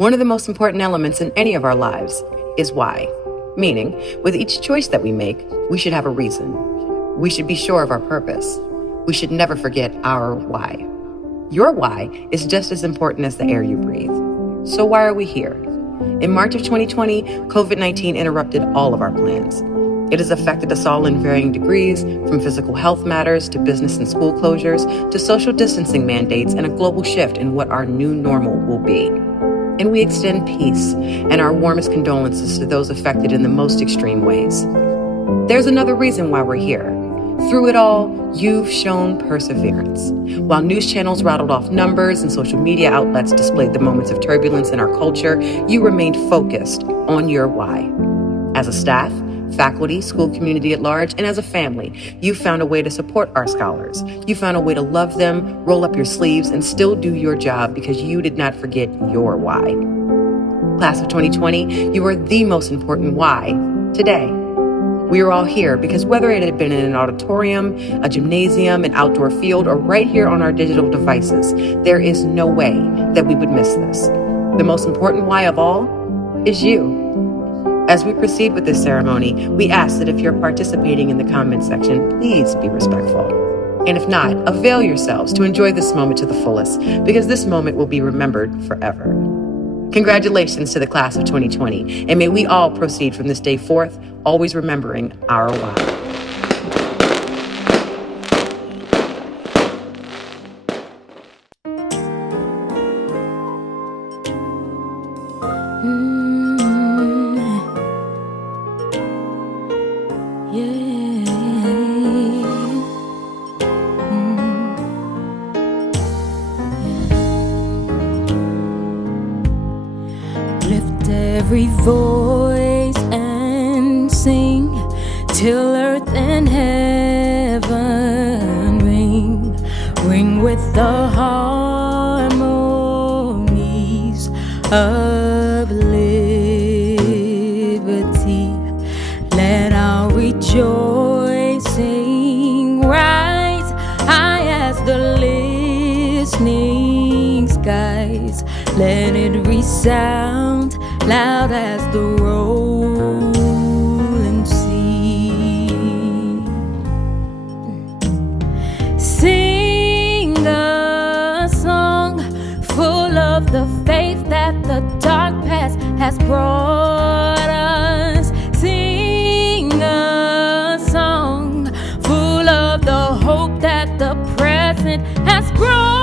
One of the most important elements in any of our lives is why. Meaning, with each choice that we make, we should have a reason. We should be sure of our purpose. We should never forget our why. Your why is just as important as the air you breathe. So why are we here? In March of 2020, COVID-19 interrupted all of our plans. It has affected us all in varying degrees, from physical health matters to business and school closures to social distancing mandates and a global shift in what our new normal will be. And we extend peace and our warmest condolences to those affected in the most extreme ways. There's another reason why we're here. Through it all, you've shown perseverance. While news channels rattled off numbers and social media outlets displayed the moments of turbulence in our culture, you remained focused on your why. As a staff, faculty, school community at large, and as a family, you found a way to support our scholars. You found a way to love them, roll up your sleeves, and still do your job because you did not forget your why. Class of 2020, you are the most important why today. We are all here because whether it had been in an auditorium, a gymnasium, an outdoor field, or right here on our digital devices, there is no way that we would miss this. The most important why of all is you. As we proceed with this ceremony, we ask that if you're participating in the comment section, please be respectful. And if not, avail yourselves to enjoy this moment to the fullest, because this moment will be remembered forever. Congratulations to the class of 2020, and may we all proceed from this day forth, always remembering our why. Every voice and sing till earth and heaven ring with the harmonies of liberty. Let our rejoicing rise high as the listening skies. Let it resound loud as the rolling sea. Sing a song full of the faith that the dark past has brought us. Sing a song full of the hope that the present has brought.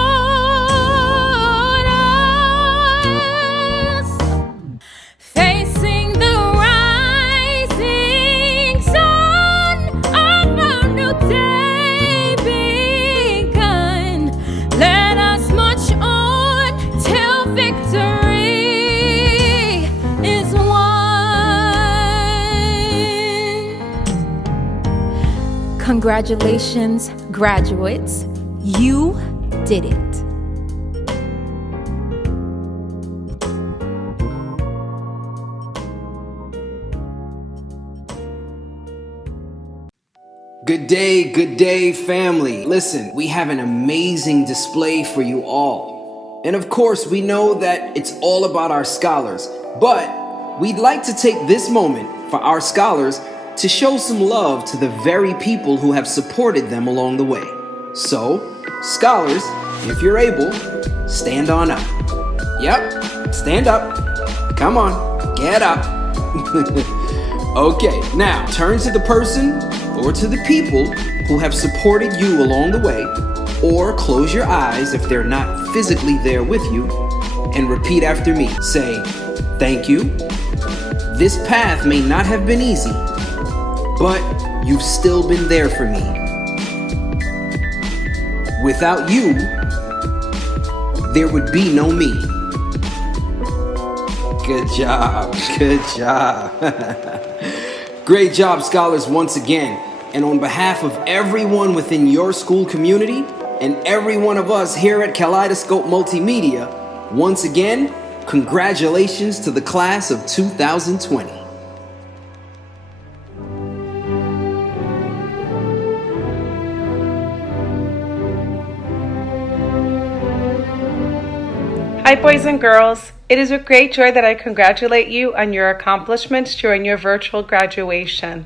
Congratulations, graduates. You did it. Good day, family. Listen, we have an amazing display for you all. And of course, we know that it's all about our scholars, but we'd like to take this moment for our scholars to show some love to the very people who have supported them along the way. So, scholars, if you're able, stand on up. Yep, stand up. Come on, get up. Okay, now turn to the person or to the people who have supported you along the way, or close your eyes if they're not physically there with you, and repeat after me. Say, thank you. This path may not have been easy, but you've still been there for me. Without you, there would be no me. Good job, good job. Great job, scholars, once again. And on behalf of everyone within your school community and every one of us here at Kaleidoscope Multimedia, once again, congratulations to the class of 2020. Hi, boys and girls. It is with great joy that I congratulate you on your accomplishments during your virtual graduation.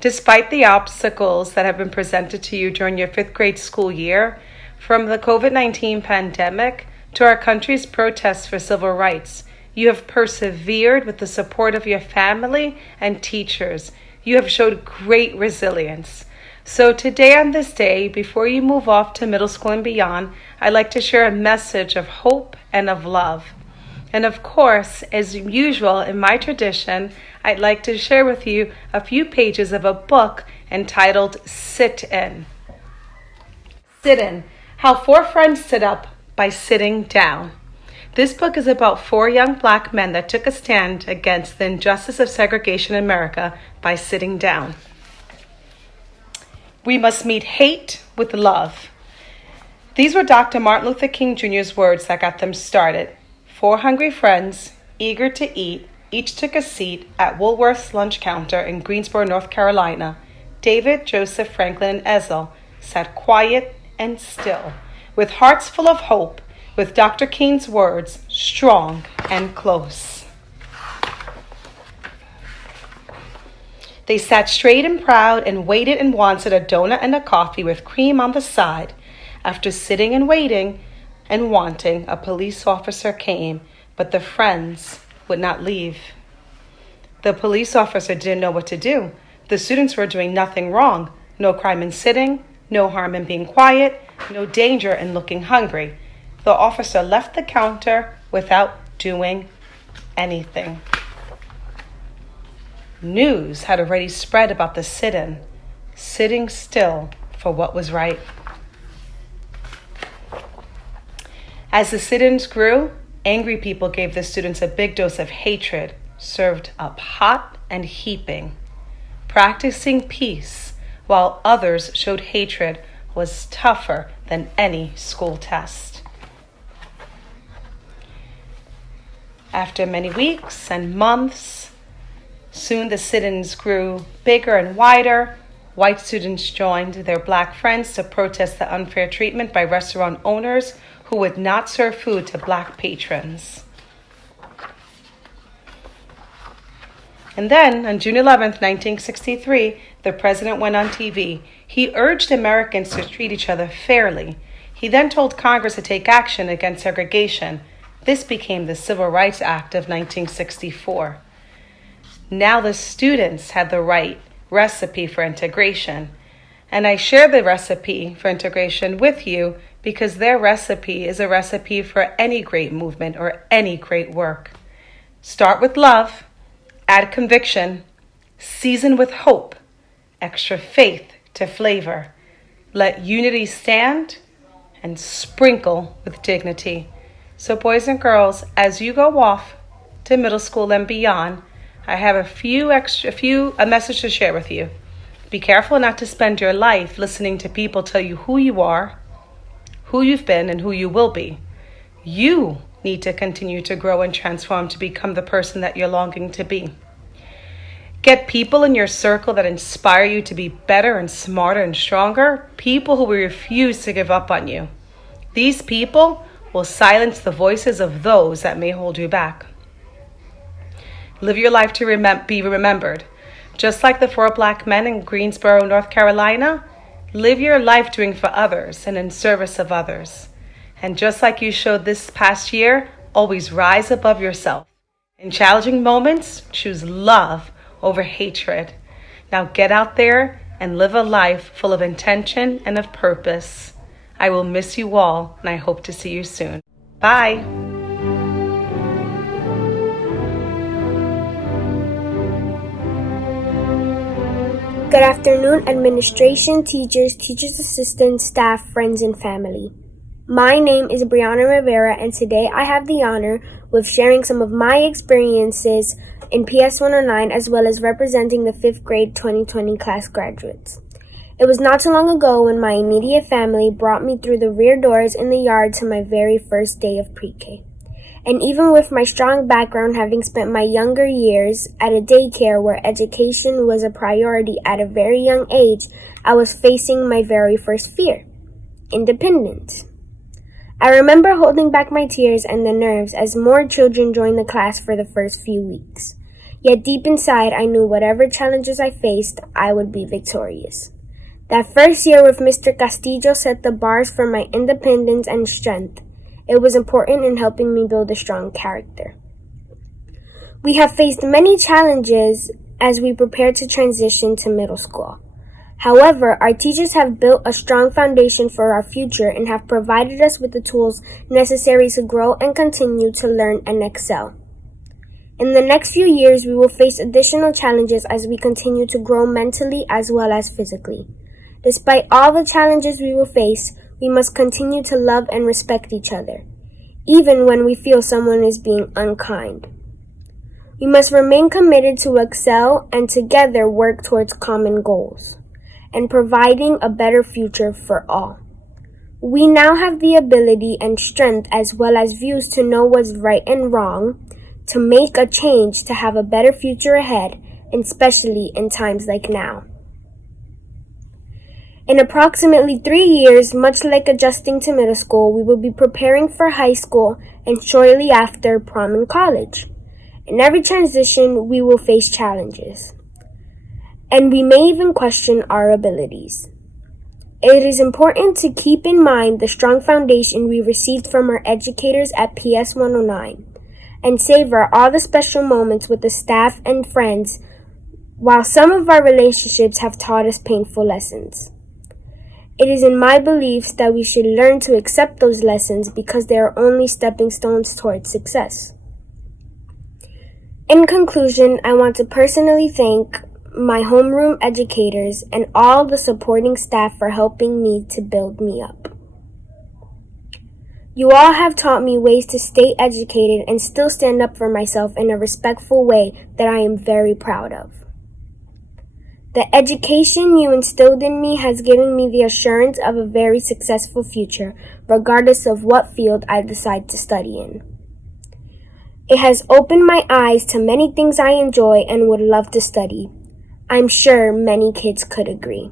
Despite the obstacles that have been presented to you during your fifth grade school year, from the COVID-19 pandemic to our country's protests for civil rights, you have persevered with the support of your family and teachers. You have showed great resilience. So today on this day, before you move off to middle school and beyond, I'd like to share a message of hope and of love. And of course, as usual in my tradition, I'd like to share with you a few pages of a book entitled Sit In. Sit In, How Four Friends Stood Up by Sitting Down. This book is about four young black men that took a stand against the injustice of segregation in America by sitting down. We must meet hate with love. These were Dr. Martin Luther King Jr.'s words that got them started. Four hungry friends, eager to eat, each took a seat at Woolworth's lunch counter in Greensboro, North Carolina. David, Joseph, Franklin, and Ezel sat quiet and still, with hearts full of hope, with Dr. King's words strong and close. They sat straight and proud and waited and wanted a donut and a coffee with cream on the side. After sitting and waiting and wanting, a police officer came, but the friends would not leave. The police officer didn't know what to do. The students were doing nothing wrong. No crime in sitting, no harm in being quiet, no danger in looking hungry. The officer left the counter without doing anything. News had already spread about the sit-in, sitting still for what was right. As the sit-ins grew, angry people gave the students a big dose of hatred, served up hot and heaping. Practicing peace while others showed hatred was tougher than any school test. After many weeks and months, soon the sit-ins grew bigger and wider. White students joined their black friends to protest the unfair treatment by restaurant owners who would not serve food to black patrons. And then, on June 11th, 1963, the president went on TV. He urged Americans to treat each other fairly. He then told Congress to take action against segregation. This became the Civil Rights Act of 1964. Now the students had the right recipe for integration. And I share the recipe for integration with you because their recipe is a recipe for any great movement or any great work. Start with love, add conviction, season with hope, extra faith to flavor. Let unity stand and sprinkle with dignity. So boys and girls, as you go off to middle school and beyond, I have a message to share with you. Be careful not to spend your life listening to people tell you who you are, who you've been, and who you will be. You need to continue to grow and transform to become the person that you're longing to be. Get people in your circle that inspire you to be better and smarter and stronger, people who will refuse to give up on you. These people will silence the voices of those that may hold you back. Live your life to be remembered. Just like the four black men in Greensboro, North Carolina, live your life doing for others and in service of others. And just like you showed this past year, always rise above yourself. In challenging moments, choose love over hatred. Now get out there and live a life full of intention and of purpose. I will miss you all, and I hope to see you soon. Bye. Good afternoon, administration, teachers, teachers' assistants, staff, friends, and family. My name is Brianna Rivera, and today I have the honor with sharing some of my experiences in PS 109 as well as representing the 5th grade 2020 class graduates. It was not too long ago when my immediate family brought me through the rear doors in the yard to my very first day of pre-K. And even with my strong background, having spent my younger years at a daycare where education was a priority at a very young age, I was facing my very first fear: independence. I remember holding back my tears and the nerves as more children joined the class for the first few weeks. Yet deep inside, I knew whatever challenges I faced, I would be victorious. That first year with Mr. Castillo set the bars for my independence and strength. It was important in helping me build a strong character. We have faced many challenges as we prepare to transition to middle school. However, our teachers have built a strong foundation for our future and have provided us with the tools necessary to grow and continue to learn and excel. In the next few years, we will face additional challenges as we continue to grow mentally as well as physically. Despite all the challenges we will face, we must continue to love and respect each other, even when we feel someone is being unkind. We must remain committed to excel and together work towards common goals and providing a better future for all. We now have the ability and strength as well as views to know what's right and wrong, to make a change to have a better future ahead, and especially in times like now. In approximately 3 years, much like adjusting to middle school, we will be preparing for high school and shortly after prom and college. In every transition, we will face challenges, and we may even question our abilities. It is important to keep in mind the strong foundation we received from our educators at PS 109 and savor all the special moments with the staff and friends, while some of our relationships have taught us painful lessons. It is in my beliefs that we should learn to accept those lessons because they are only stepping stones towards success. In conclusion, I want to personally thank my homeroom educators and all the supporting staff for helping me to build me up. You all have taught me ways to stay educated and still stand up for myself in a respectful way that I am very proud of. The education you instilled in me has given me the assurance of a very successful future, regardless of what field I decide to study in. It has opened my eyes to many things I enjoy and would love to study. I'm sure many kids could agree.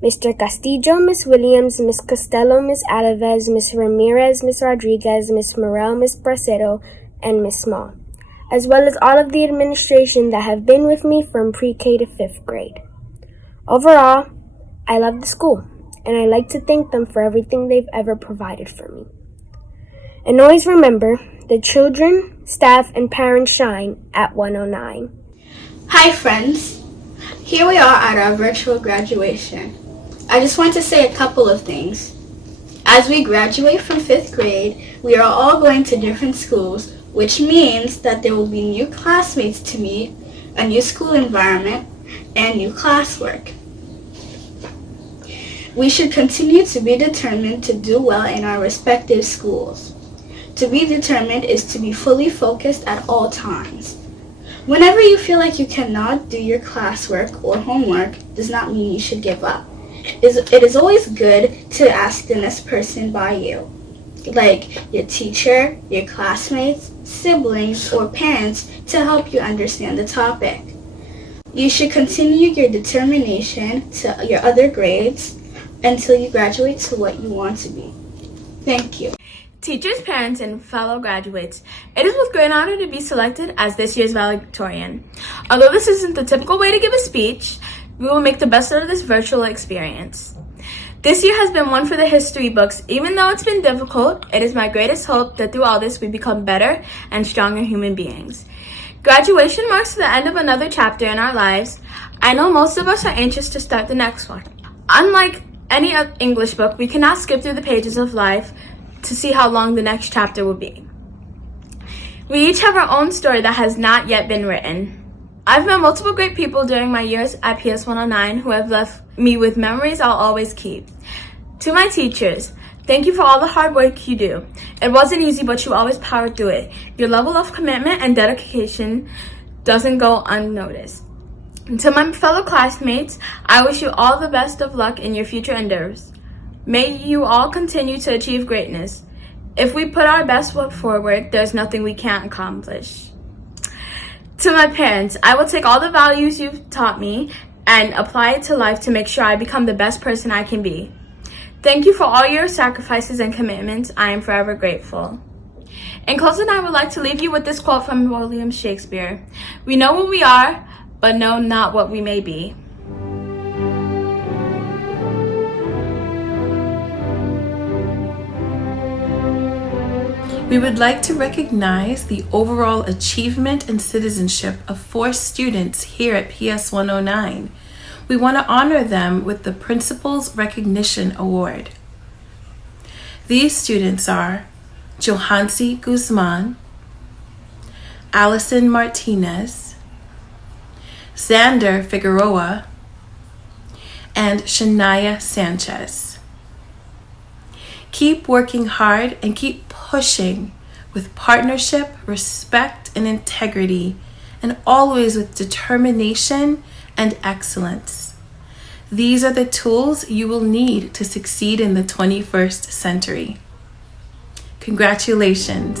Mr. Castillo, Miss Williams, Miss Costello, Miss Alves, Miss Ramirez, Miss Rodriguez, Miss Morel, Miss Bracero, and Miss Small, as well as all of the administration that have been with me from pre-K to 5th grade. Overall, I love the school, and I like to thank them for everything they've ever provided for me. And always remember, the children, staff, and parents shine at 109. Hi friends, here we are at our virtual graduation. I just want to say a couple of things. As we graduate from 5th grade, we are all going to different schools, which means that there will be new classmates to meet, a new school environment, and new classwork. We should continue to be determined to do well in our respective schools. To be determined is to be fully focused at all times. Whenever you feel like you cannot do your classwork or homework does not mean you should give up. It is always good to ask the next person by you, like your teacher, your classmates, siblings, or parents, to help you understand the topic. You should continue your determination to your other grades until you graduate to what you want to be. Thank you. Teachers, parents, and fellow graduates, it is with great honor to be selected as this year's valedictorian. Although this isn't the typical way to give a speech, we will make the best out of this virtual experience. This year has been one for the history books. Even though it's been difficult, it is my greatest hope that through all this we become better and stronger human beings. Graduation marks the end of another chapter in our lives. I know most of us are anxious to start the next one. Unlike any English book, we cannot skip through the pages of life to see how long the next chapter will be. We each have our own story that has not yet been written. I've met multiple great people during my years at PS 109 who have left me with memories I'll always keep. To my teachers, thank you for all the hard work you do. It wasn't easy, but you always powered through it. Your level of commitment and dedication doesn't go unnoticed. And to my fellow classmates, I wish you all the best of luck in your future endeavors. May you all continue to achieve greatness. If we put our best foot forward, there's nothing we can't accomplish. To my parents, I will take all the values you've taught me and apply it to life to make sure I become the best person I can be. Thank you for all your sacrifices and commitments. I am forever grateful. In closing, I would like to leave you with this quote from William Shakespeare. We know what we are, but know not what we may be. We would like to recognize the overall achievement and citizenship of 4 students here at PS 109. We want to honor them with the Principal's Recognition Award. These students are Johansi Guzman, Allison Martinez, Xander Figueroa, and Shania Sanchez. Keep working hard and keep pushing with partnership, respect, and integrity, and always with determination and excellence. These are the tools you will need to succeed in the 21st century. Congratulations.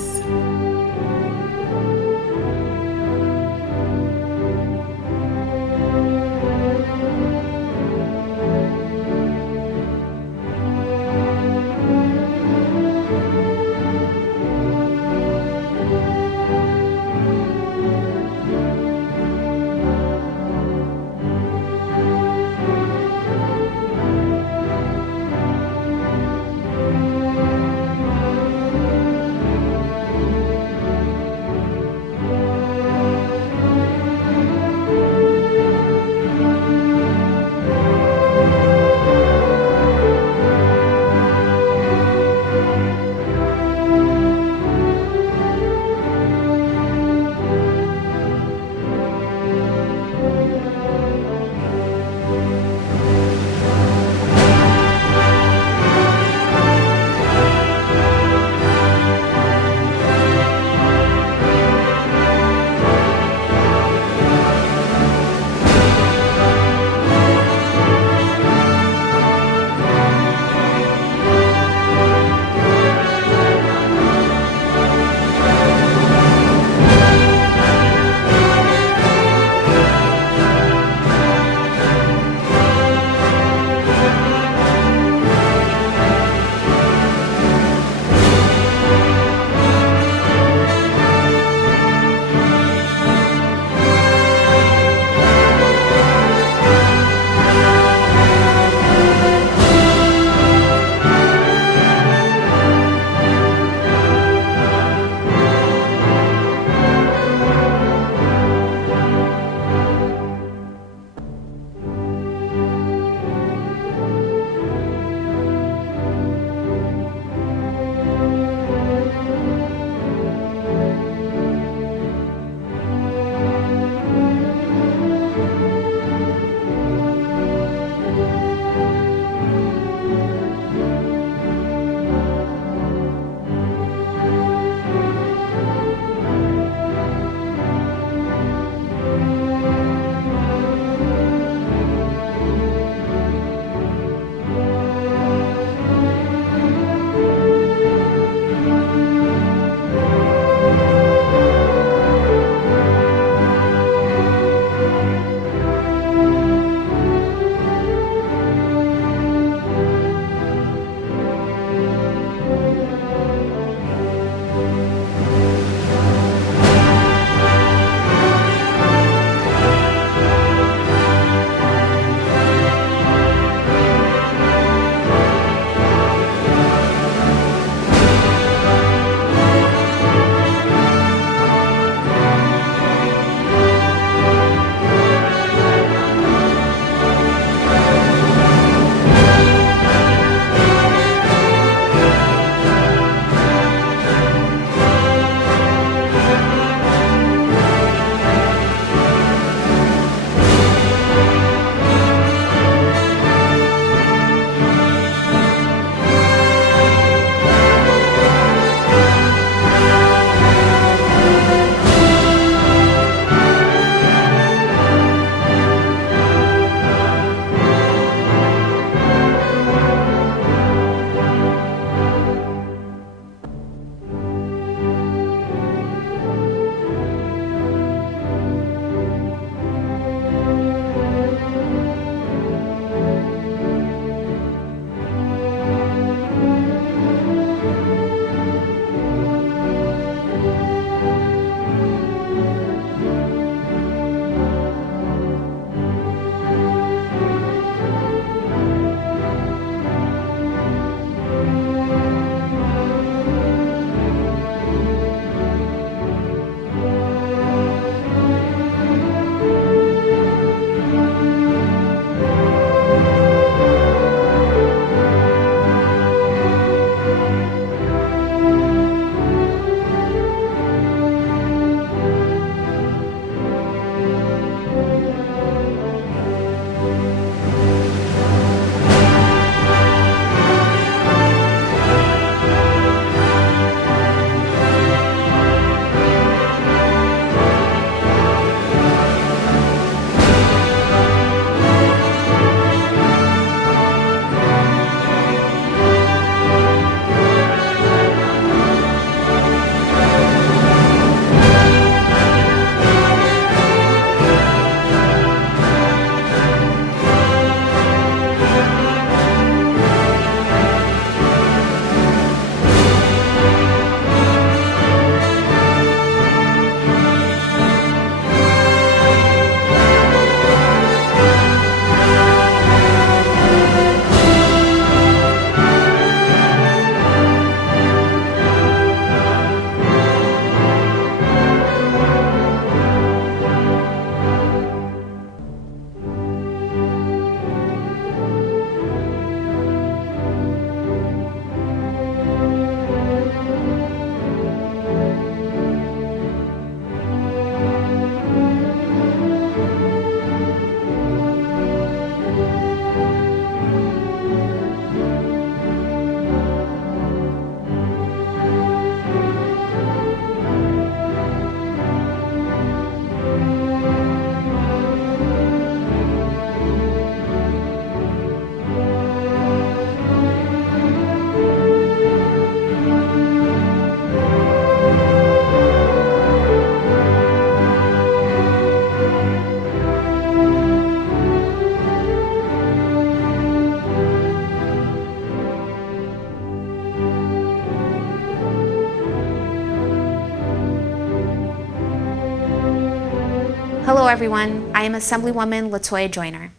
Hello everyone, I am Assemblywoman Latoya Joyner.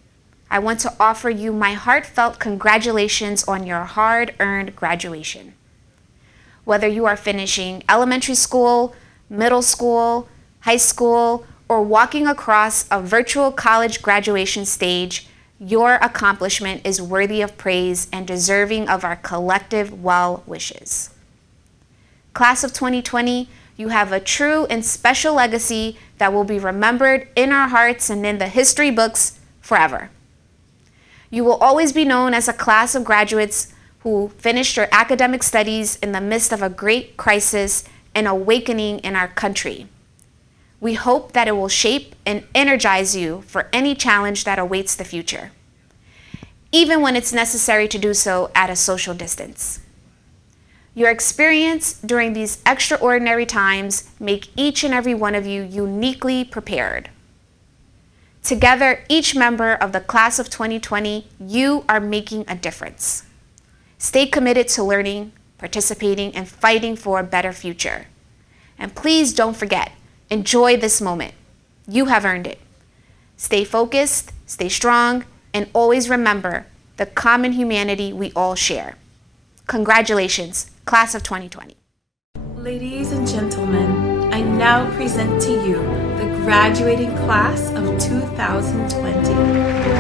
I want to offer you my heartfelt congratulations on your hard-earned graduation. Whether you are finishing elementary school, middle school, high school, or walking across a virtual college graduation stage, your accomplishment is worthy of praise and deserving of our collective well wishes. Class of 2020, you have a true and special legacy that will be remembered in our hearts and in the history books forever. You will always be known as a class of graduates who finished your academic studies in the midst of a great crisis and awakening in our country. We hope that it will shape and energize you for any challenge that awaits the future, even when it's necessary to do so at a social distance. Your experience during these extraordinary times make each and every one of you uniquely prepared. Together, each member of the class of 2020, you are making a difference. Stay committed to learning, participating, and fighting for a better future. And please don't forget, enjoy this moment. You have earned it. Stay focused, stay strong, and always remember the common humanity we all share. Congratulations, class of 2020. Ladies and gentlemen, I now present to you the graduating class of 2020.